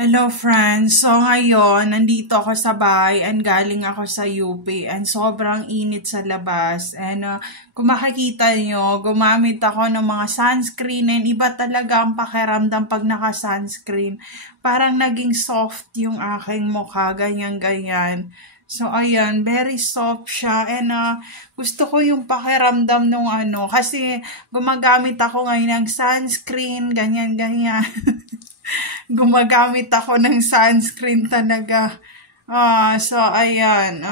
Hello friends! So ngayon, nandito ako sa bahay and galing ako sa UP and sobrang init sa labas. And kung makikita nyo, gumamit ako ng mga sunscreen and iba talaga ang pakiramdam pag naka-sunscreen. Parang naging soft yung aking mukha, ganyan-ganyan. So ayan, very soft siya and gusto ko yung pakiramdam nung kasi gumagamit ako ngayon ng sunscreen, ganyan-ganyan. Gumagamit ako ng sunscreen talaga. So, ayan.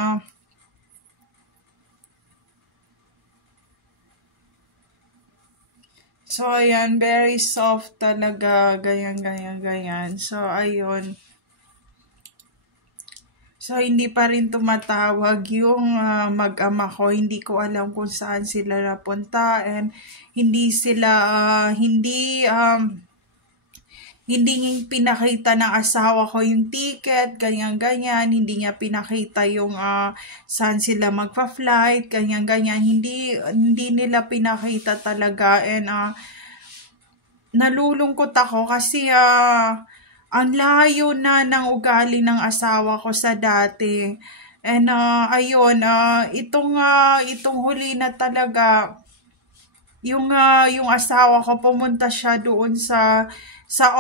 So, ayan. Very soft talaga. Ganyan, ganyan, ganyan. So, ayun. So, hindi pa rin tumatawag yung mag-ama ko. Hindi ko alam kung saan sila napunta. And hindi sila, hindi pinakita ng asawa ko yung ticket, ganyan-ganyan. Hindi niya pinakita yung saan sila magpa-flight, ganyan-ganyan. Hindi nila pinakita talaga. And nalulungkot ako kasi ang layo na ng ugali ng asawa ko sa dati. And ayun, itong huli na talaga, yung asawa ko pumunta siya doon sa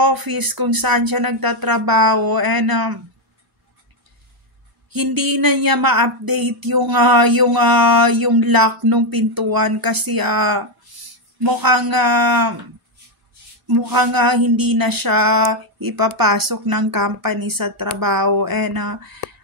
office kung saan siya nagtatrabaho and hindi na niya ma-update yung lock ng pintuan kasi mukhang hindi na siya ipapasok ng company sa trabaho and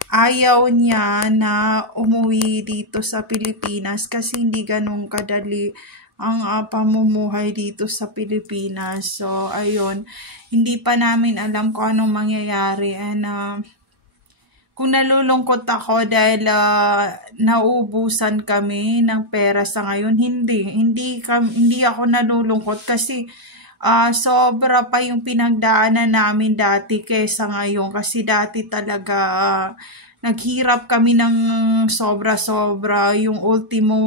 ayaw niya na umuwi dito sa Pilipinas kasi hindi ganun kadali ang pamumuhay dito sa Pilipinas. So, ayun. Hindi pa namin alam kung anong mangyayari. And kung nalulungkot ako dahil nauubusan kami ng pera sa ngayon, hindi ako nalulungkot kasi sobra pa yung pinagdaanan namin dati kaysa ngayon. Kasi dati talaga naghirap kami ng sobra-sobra. Yung ultimo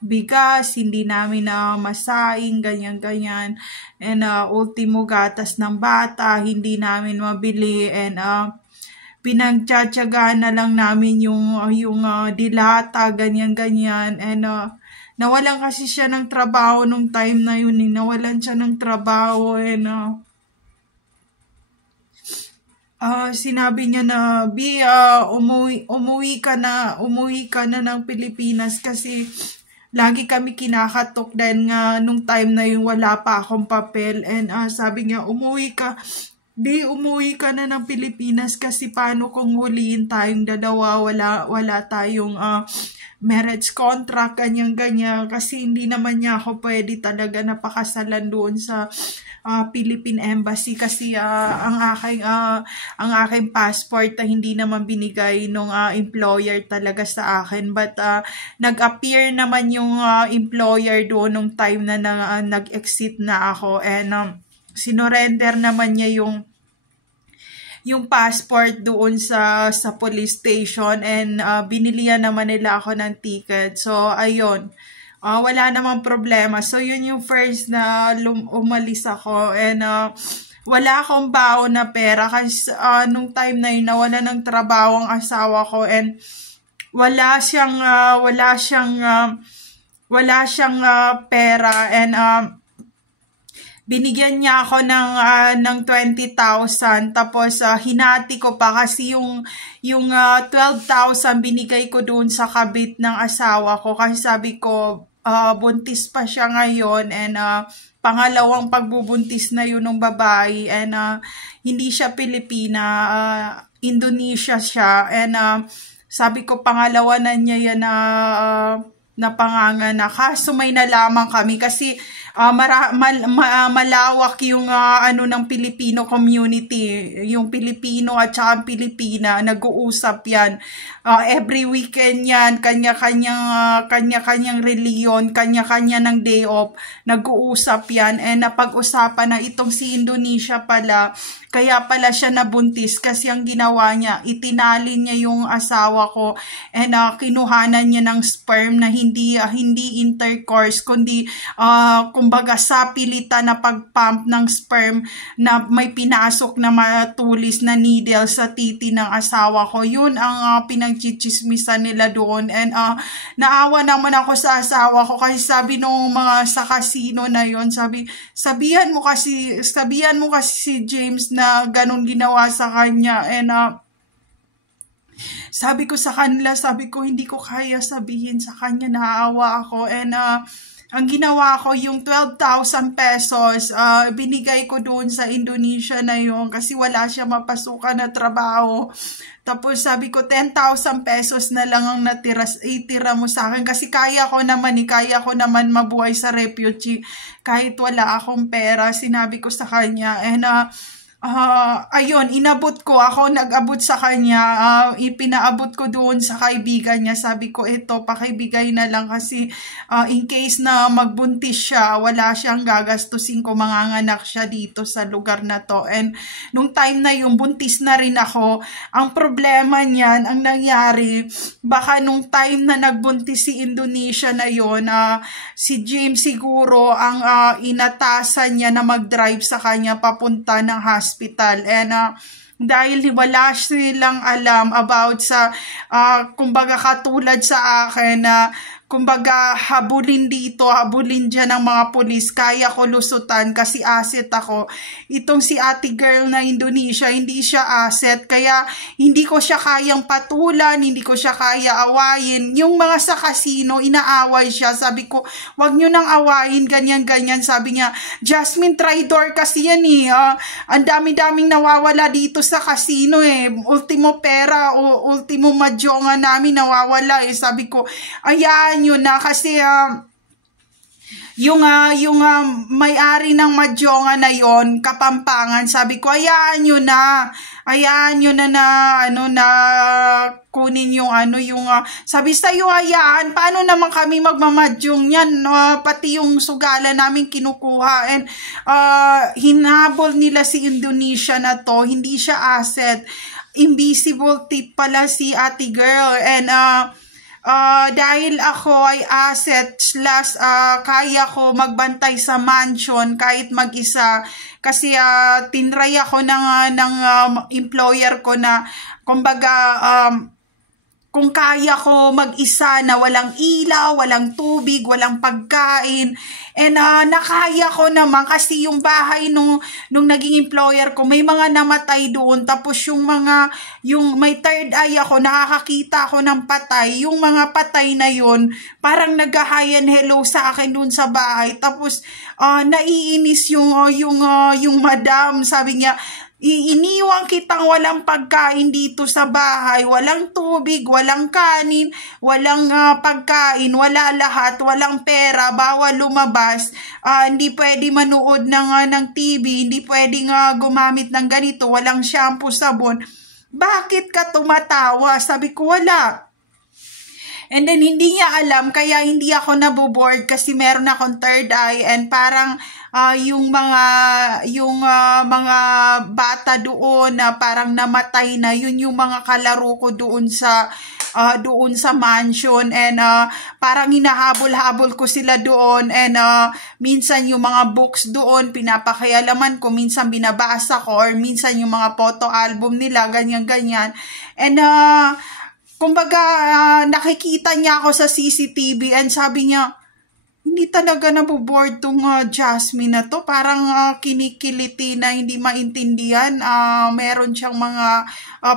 bigas, hindi namin masaing, ganyan-ganyan. And ultimo gatas ng bata, hindi namin mabili. And pinagtsatsagaan na lang namin yung dilata, ganyan-ganyan. And nawalan kasi siya ng trabaho nung time na yun. Nawalan siya ng trabaho and sinabi niya na, umuwi ka na ng Pilipinas kasi lagi kami kinakatok dahil nga nung time na yun wala pa akong papel and sabi niya, umuwi ka na ng Pilipinas kasi paano kung huliin tayong dalawa, wala tayong marriage contract, ganyan-ganyan kasi hindi naman niya ako pwede talaga napakasalan doon sa Philippine Embassy kasi ang aking passport hindi naman binigay nung employer talaga sa akin but nag-appear naman yung employer doon nung time na nag-exit na ako and sinorender naman niya yung passport doon sa police station and binilihan naman nila ako ng ticket. So, ayun. Wala namang problema. So, yun yung first na umalis ako and wala akong baon na pera kasi nung time na yun nawala ng trabaho ang asawa ko and wala siyang pera and binigyan niya ako ng 20,000 tapos hinati ko pa kasi yung 12,000 binigay ko doon sa kabit ng asawa ko kasi sabi ko buntis pa siya ngayon and pangalawang pagbubuntis na yun ng babae and hindi siya Pilipina, Indonesia siya and sabi ko pangalawa na niya yan na panganganak. Kaso may nalaman kami kasi malawak yung ng Filipino community, yung Pilipino at saka Pilipina nag-uusap yan every weekend yan, kanya-kanyang reliyon, kanya-kanya ng day off, nag-uusap yan and napag-usapan na itong si Indonesia pala kaya pala siya nabuntis kasi ang ginawa niya, itinali niya yung asawa ko and kinuhanan niya ng sperm na hindi intercourse kundi kumbaga sa pilitan na pagpump ng sperm na may pinasok na matulis na needle sa titi ng asawa ko. Yun ang pinagchichismisan nila doon. And naawa naman ako sa asawa ko kasi sabi nung mga sa casino na yun, sabihan mo kasi si James na ganun ginawa sa kanya. And sabi ko sa kanila, hindi ko kaya sabihin sa kanya, naawa ako. And ang ginawa ko, yung 12,000 pesos, binigay ko doon sa Indonesia na yun kasi wala siya mapasukan na trabaho. Tapos sabi ko, 10,000 pesos na lang ang itira mo sa akin kasi kaya ko naman mabuhay sa refugee kahit wala akong pera, sinabi ko sa kanya. And ayun, nag-abot sa kanya, ipinaabot ko doon sa kaibigan niya. Sabi ko, ito, pakibigay na lang kasi in case na magbuntis siya, wala siyang gagastusin ko, manganganak siya dito sa lugar na to. And nung time na yung buntis na rin ako, ang problema niyan, ang nangyari, baka nung time na nagbuntis si Indonesia na yon, si James siguro ang inatasan niya na mag-drive sa kanya papunta ng hospital. And dahil wala silang alam about sa kumbaga katulad sa akin na kumbaga habulin dyan ng mga pulis, kaya ko lusutan kasi asset ako. Itong si ate girl na Indonesia, hindi siya asset, kaya hindi ko siya kayang patulan, hindi ko siya kaya awayin. Yung mga sa casino, inaaway siya. Sabi ko, wag nyo nang awayin, ganyan. Sabi niya, Jasmine, traidor kasi yan eh. Ang dami-daming nawawala dito sa casino eh. Ultimo pera o ultimo madjonga namin nawawala eh. Sabi ko, ayan, yun na kasi yung may-ari ng madjonga na yon, Kapampangan, sabi ko ayan yun na kunin yung sabi sa'yo, ayan, paano naman kami magmamadyong yan, pati yung sugala namin kinukuha. And hinabol nila si Indonesia na to, hindi siya asset, invisible tip pala si ate girl. And dahil ako ay asset / kaya ko magbantay sa mansion kahit mag-isa kasi tinry ako ng employer ko na kumbaga kung kaya ko mag-isa na walang ilaw, walang tubig, walang pagkain. And nakaya ko naman kasi yung bahay nung naging employer ko, may mga namatay doon. Tapos yung may third eye ako, nakakakita ako ng patay. Yung mga patay na yun, parang nag-hi and hello sa akin doon sa bahay. Tapos naiinis yung madam, sabi niya, iniwan kitang walang pagkain dito sa bahay, walang tubig, walang kanin, walang pagkain, wala lahat, walang pera, bawal lumabas, hindi pwede manood ng TV, hindi pwedeng gumamit ng ganito, walang shampoo, sabon. Bakit ka tumatawa? Sabi ko, wala. And then hindi niya alam, kaya hindi ako naboboard kasi meron akong third eye. And parang yung mga bata doon na parang namatay na, yun yung mga kalaro ko doon sa mansion. And parang hinahabol-habol ko sila doon. And minsan yung mga books doon pinapakialaman ko, minsan binabasa ko, or minsan yung mga photo album nila, ganyan-ganyan. And kumbaga, nakikita niya ako sa CCTV and sabi niya, hindi talaga naboboard tong Jasmine na to. Parang kinikiliti na hindi maintindihan. Meron siyang mga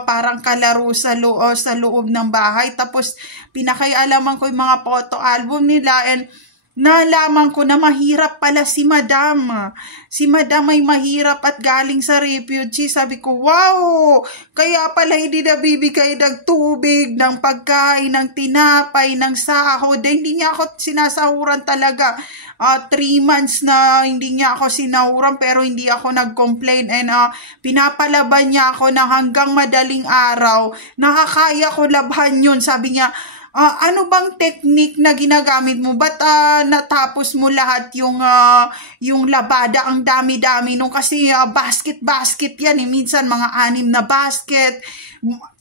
parang kalaro sa loob ng bahay. Tapos pinakialaman ko yung mga photo album nila and nalaman ko na mahirap pala si Madam. Si Madam ay mahirap at galing sa refugee. Sabi ko, wow! Kaya pala hindi nabibigay ng tubig, ng pagkain, ng tinapay, ng sahod. Hindi niya ako sinasahuran talaga. 3 months na hindi niya ako sinahuran pero hindi ako nag-complain. And pinapalaban niya ako na hanggang madaling araw. Nakakaya ko labhan yun. Sabi niya, ano bang technique na ginagamit mo? Ba't natapos mo lahat yung labada? Ang dami-dami nung kasi basket yan eh. Minsan mga 6 na basket,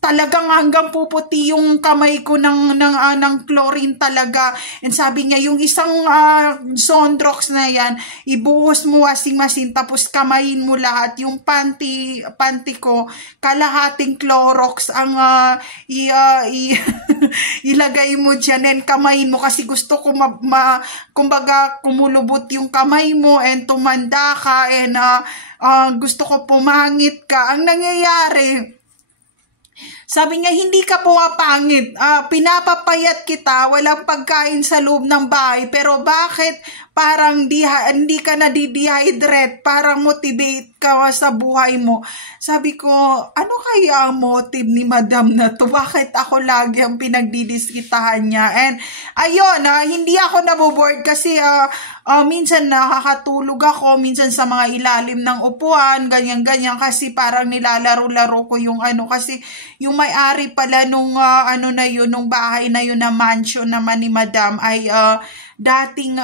talagang hanggang puputi yung kamay ko ng chlorine talaga. And sabi niya, yung isang Sondrox na yan, ibuhos mo washing machine, tapos kamayin mo lahat. Yung panty ko, kalahating Clorox ang ilagay mo dyan, and kamayin mo, kasi gusto ko kumbaga kumulubot yung kamay mo and tumanda ka, and gusto ko pumangit ka. Ang nangyayari, sabi niya, hindi ka pumapangit. Pinapapayat kita, walang pagkain sa loob ng bahay. Pero bakit parang hindi ka nadi-dehydrate? Parang motivate ka sa buhay mo. Sabi ko, ano kaya ang motive ni Madam na to? Bakit ako lagi ang pinagdidiskitahan niya? And ayun, hindi ako naboboard kasi minsan nakakatulog ako, minsan sa mga ilalim ng upuan, ganyan-ganyan, kasi parang nilalaro-laro ko yung kasi yung may-ari pala nung nung bahay na yun, na mansion naman ni Madam, ay dating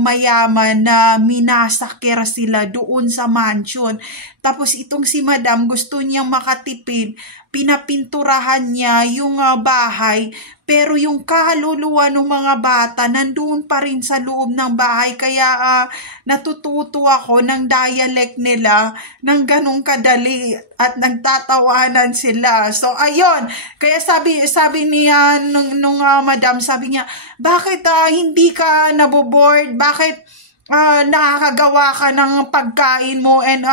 mayaman na minasakir sila doon sa mansion. Tapos itong si Madam, gusto niyang makatipid, pinapinturahan niya yung bahay, pero yung kaluluwa ng mga bata nandoon pa rin sa loob ng bahay. Kaya natututo ako ng dialect nila ng ganong kadali at nagtatawanan sila. So ayun, kaya sabi niya nung Madam, sabi niya, bakit hindi ka naboboard? Bakit nakakagawa ka ng pagkain mo, and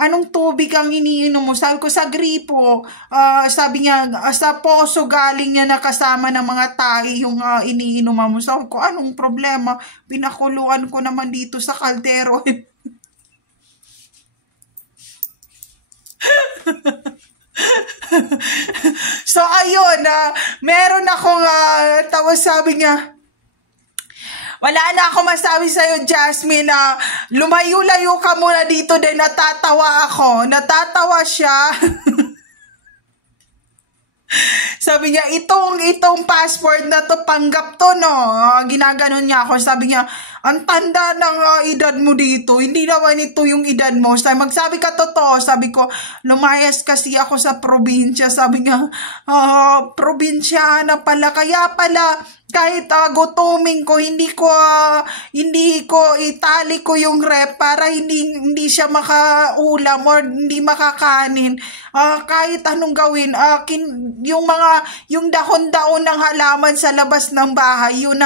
anong tubig ang iniinom mo? Sabi ko, sa gripo. Sabi niya, sa poso galing niya, nakasama ng mga tahi yung iniinom mo. Sabi ko, anong problema? Pinakuluan ko naman dito sa kaldero. So ayun, meron akong tapos sabi niya, wala na ako masabi sa'yo, Jasmine. Lumayo-layo ka muna dito. Dahil natatawa ako. Natatawa siya. Sabi niya, itong passport na to, panggap to, no? Ginaganon niya ako. Sabi niya, ang tanda ng edad mo dito. Hindi naman ito yung edad mo. Magsabi ka totoo. Sabi ko, lumayas kasi ako sa probinsya. Sabi niya, probinsya na pala. Kaya pala, kahit gutoming ko, hindi ko itali ko yung rep para hindi siya makaulam or hindi makakanin. Kahit anong gawin, yung dahon-dahon ng halaman sa labas ng bahay, yun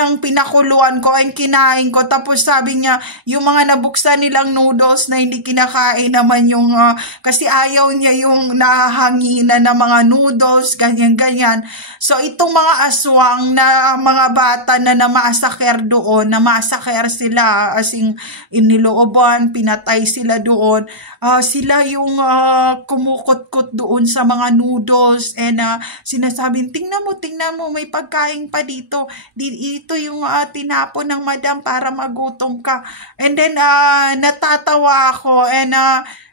ang pinakuluan ko and kinain ko. Tapos sabi niya, yung mga nabuksan nilang noodles na hindi kinakain naman yung, kasi ayaw niya yung nahanginan na mga noodles, ganyan-ganyan. So itong mga aswang na mga bata na namasaker doon, namasaker sila, as in inilooban, pinatay sila doon, sila yung kumukot-kot doon sa mga noodles, and sinasabing, tingnan mo, may pagkain pa dito. Ito yung tinapon ng Madam para magutom ka. And then natatawa ako, and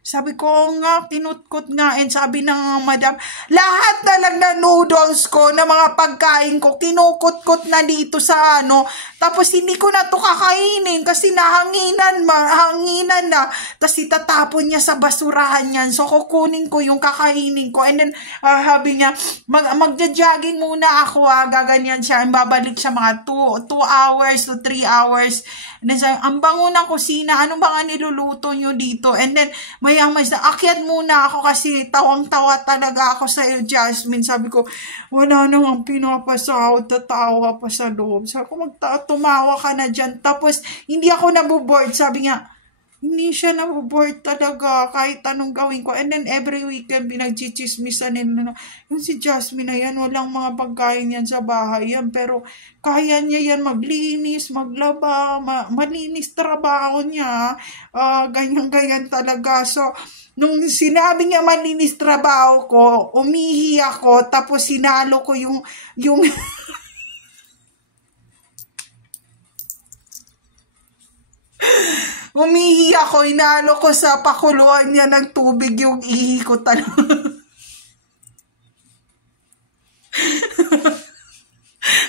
sabi ko nga, tinutkot nga, and sabi ng Madam, lahat na lang na noodles ko, na mga pagkain ko, kinukot-kot na dito sa tapos hindi ko na to kakainin kasi hanginan na, tapos itatapon niya sa basurahan yan. So kukunin ko yung kakainin ko, and then sabi niya, magja-jogging muna ako, gaganyan siya, and babalik siya mga 2 hours to 3 hours. And then sabi, ang bango ng kusina, ano ba nga niluluto nyo dito? And then may akyat muna ako kasi tawang-tawa talaga ako sa iyo, Jasmine. Sabi ko, wala namang pinapasahod, tatawa pa sa loob. Sabi ko, tumawa ka na dyan. Tapos, hindi ako naboboard. Sabi niya, hindi siya naboboard talaga kahit anong gawin ko. And then, every weekend, pinagchichismisan nila. Yung si Jasmine na yan, walang mga pagkain yan sa bahay yan. Pero, kaya niya yan maglinis, maglaba, malinis trabaho niya. Ganyan-ganyan talaga. So, nung sinabi niya malinis trabaho ko, umihi ako, tapos sinalo ko yung umihi ako, inalo ko sa pakuluan niya ng tubig yung ihi ko talaga.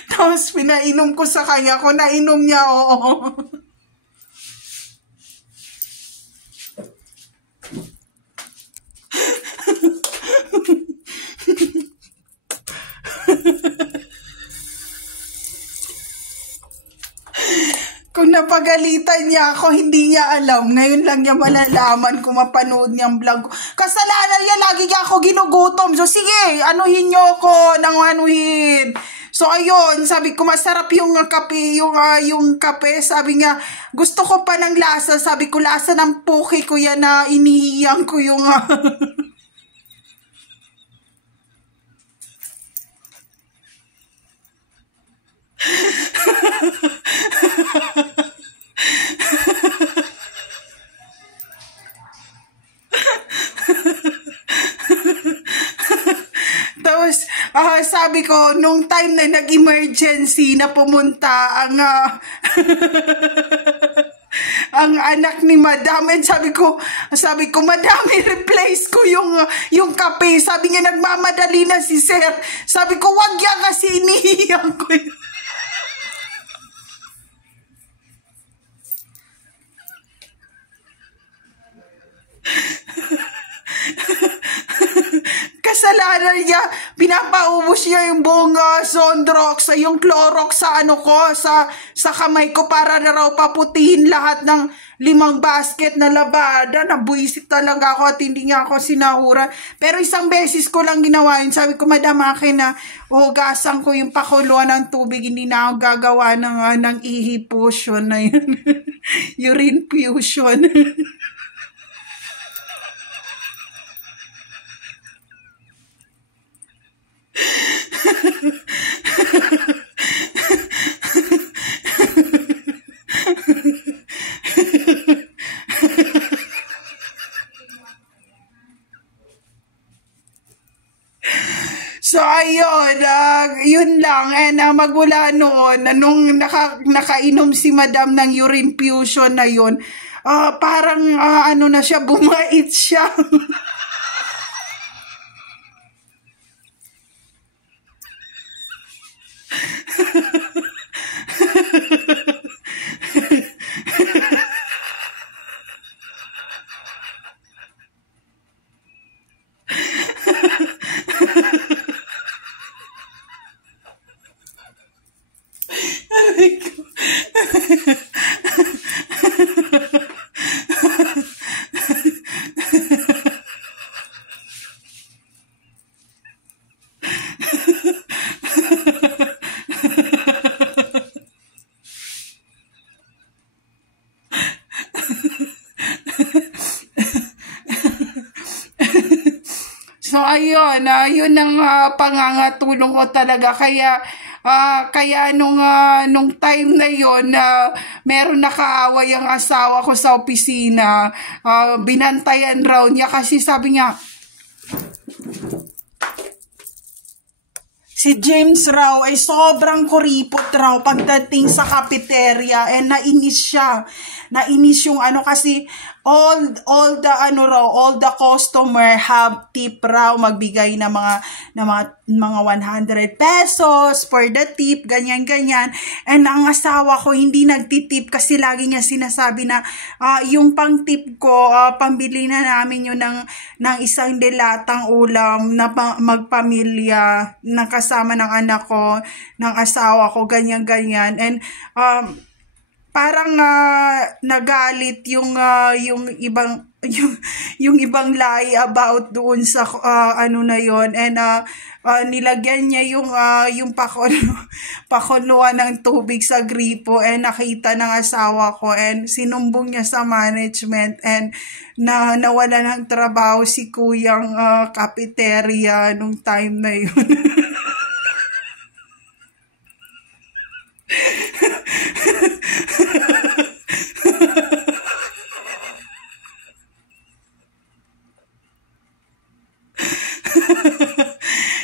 Tapos pinainom ko sa kanya, ko nainom niya, oo. Napagalitan niya ako, hindi niya alam. Ngayon lang niya malalaman kung mapanood niyang vlog ko. Kasalanan niya, lagi niya ako ginugutom. So, sige, anuhin niyo ako ng anuhin. So, ayun, sabi ko, masarap yung kape, yung kape. Sabi niya, gusto ko pa ng lasa. Sabi ko, lasa ng puki ko yan na inihiyang ko yung... Tapos, sabi ko, nung time na nag-emergency na pumunta ang ang anak ni Madam, and sabi ko, Madam, i-replace ko yung kape. Sabi niya, nagmamadali na si Sir. Sabi ko, wag yan kasi inihiyang ko yun. Kasalanan niya, pinapaubos niya yung buong Sondrox, yung Clorox sa sa kamay ko para na raw paputihin lahat ng 5 basket na labada. Nabuisit talaga ako at hindi nga ako sinahuran. Pero isang beses ko lang ginawa yun. Sabi ko, Madam, akin na hugasan ko yung pakuluan ng tubig. Hindi na ako gagawa ng ihi fusion na yun. Urine fusion. So, ayun, yun lang. And magmula noon, nung nakainom si Madam ng urine fusion na yun, parang ano na siya, bumait siya. So, ayun, yun ang pangangatulong ko talaga. Kaya nung time na yon, meron nakaaway ang asawa ko sa opisina. Binantayan raw niya kasi sabi niya, si James raw ay sobrang kuripot raw pagdating sa cafeteria, and nainis siya. Nainis yung kasi all the customer have tip raw, magbigay na mga 100 pesos for the tip, ganyan. And ang asawa ko hindi nagtitip kasi lagi niya sinasabi na yung pang tip ko, pambili na namin yun ng isang dilatang ulam na magpamilya na kasama ng anak ko, ng asawa ko, ganyan. And parang nagalit yung ibang lie about doon sa na yon, and nilagyan niya yung pakuluan ng tubig sa gripo, and nakita ng asawa ko, and sinumbong niya sa management, and nawala ng trabaho si kuyang cafeteria nung time na yun.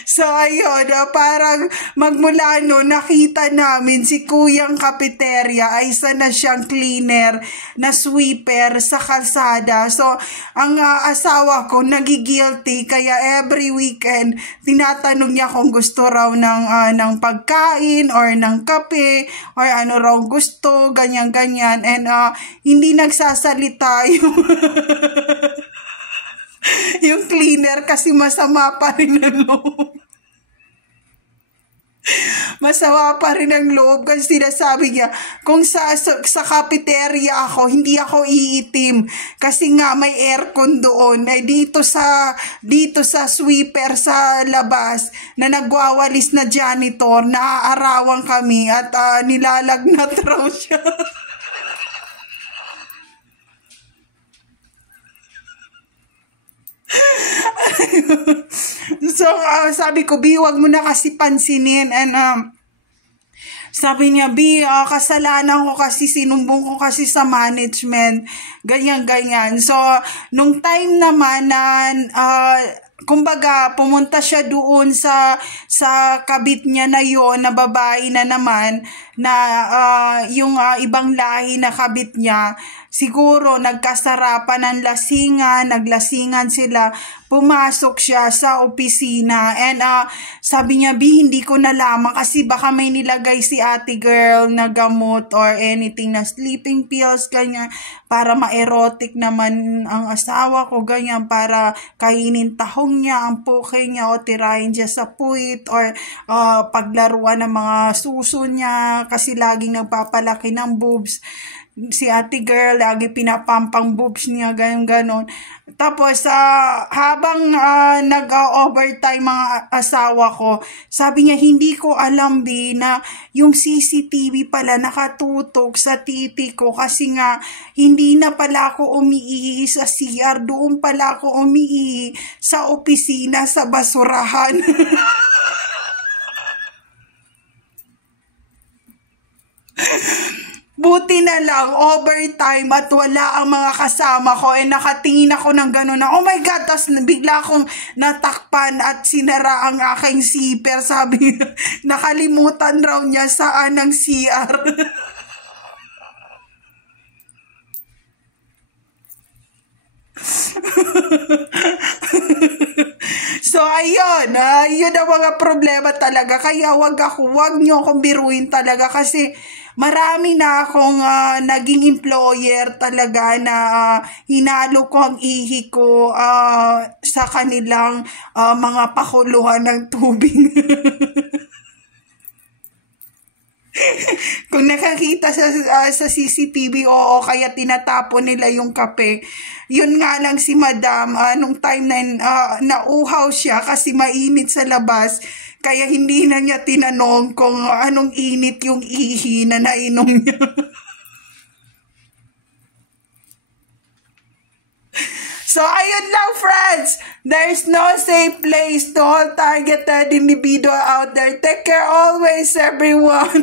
So, ayun, parang magmula nakita namin si kuyang cafeteria ay isa na siyang cleaner na sweeper sa kalsada. So, ang asawa ko nagigilty, kaya every weekend tinatanong niya kung gusto raw ng pagkain or ng kape or ano raw gusto, ganyan. And hindi nagsasalita yung cleaner kasi masama pa rin ang loob. Masama pa rin ang loob kasi sinasabi niya, kung sa cafeteria ako, hindi ako iitim. Kasi nga may aircon doon. Ay dito sa sweeper sa labas na nagwawalis na janitor, naaarawan kami at nilalagnat raw siya. So, sabi ko, B, wag mo na kasi pansinin. And, sabi niya, B, kasalanan ko kasi, sinumbong ko kasi sa management. Ganyan. So, nung time naman na, kumbaga, pumunta siya doon sa kabit niya na yon na babae na naman, na yung ibang lahi na kabit niya, siguro nagkasarapan ng naglasingan sila, pumasok siya sa opisina and sabi niya, B, hindi ko nalaman kasi baka may nilagay si ate girl na gamot or anything na sleeping pills, ganyan, para ma-erotic naman ang asawa ko, ganyan, para kainin tahong niya, ang puke niya o tirahin siya sa puwit or paglaruan ng mga suso niya kasi laging nagpapalaki ng boobs. Si ate girl, lagi pinapampang boobs niya, ganon. Tapos, habang nag-overtime mga asawa ko, sabi niya, hindi ko alam, B, na yung CCTV pala nakatutok sa titi ko kasi nga, hindi na pala ako umiihi sa CR, doon pala ako umiihi sa opisina sa basurahan. Buti na lang, overtime at wala ang mga kasama ko. Nakatingin ako ng gano'n na, oh my God, tas bigla akong natakpan at sinara ang aking zipper. Sabi, nakalimutan raw niya saan ang CR. So, ayun, yun ang mga problema talaga. Kaya wag niyo akong biruin talaga kasi marami na akong naging employer talaga na hinalo ko ang ihi ko sa kanilang mga pakuluhan ng tubig. Kung nakakita sa CCTV, oo, kaya tinatapon nila yung kape. Yun nga lang si madam, nung time na nauhaw siya kasi mainit sa labas, kaya hindi na niya tinanong kung anong init yung ihi na nainom niya. So, ayun lang, friends. There's no safe place to all targeted individual out there. Take care always, everyone.